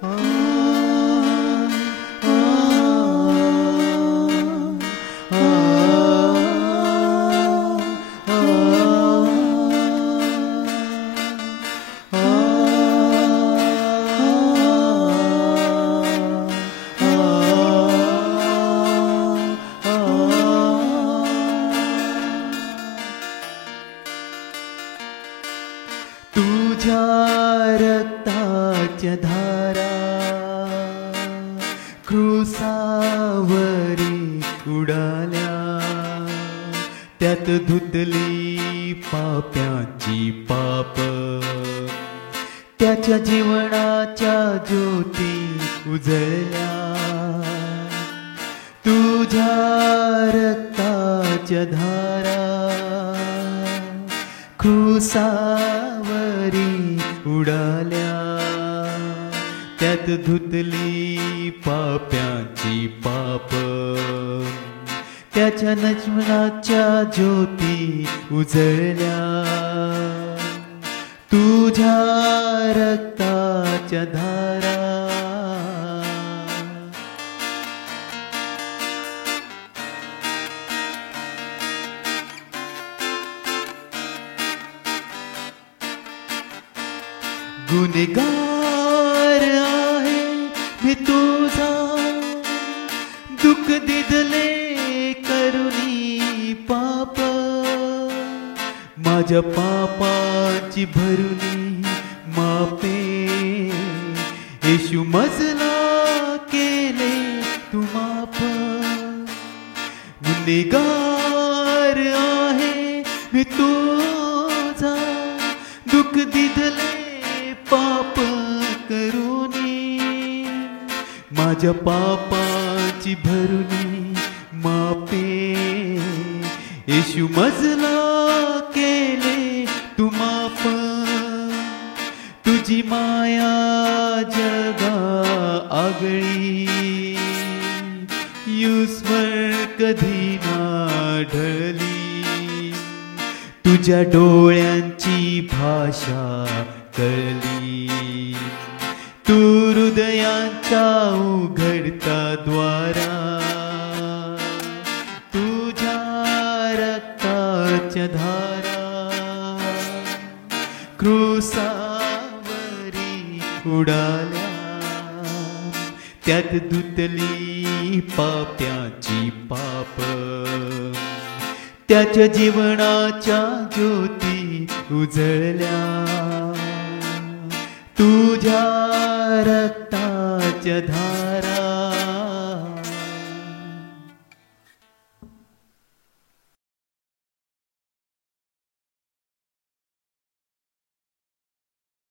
तुझ्या रक्ताच्या धारा क्रूसावरी उडाल्या, त्यात धुतली पाप्यांची पाप, त्याच्या जीवनाच्या ज्योती उजळल्या. तुझ्या रक्ताच्या धारा क्रूसावरी उडाल्या, त्यात धुतली पाप्यांची पाप, त्याच्या नजमाच्या ज्योती उजळल्या. तुझ्या रक्ताच्या धारा गुनेगार आहे मी तुझा, दुःख दिदले करुणी पाप, माझ्या पापाची भरुनी मापे, येशू मजला केले तू माफ. गुनेगार आहे मी तुझा, दुःख दिदले पाप करुनी, माझ्या पापाची भरुनी मापे, येशू मजला केले तू माफ. तुझी माया जगा आगळी, युस्मर कधी ना ढळली, तुझ्या डोळ्यांची भाषा कळली, तू हृदयांचा उघडता द्वारा. तुझ्या रक्ताच्या धारा क्रूसावरी उडाल्या, त्यात धुतली पाप्याची पाप, त्याच्या जीवनाच्या ज्योती उजळल्या. तुझ्या रक्ताच्या धारा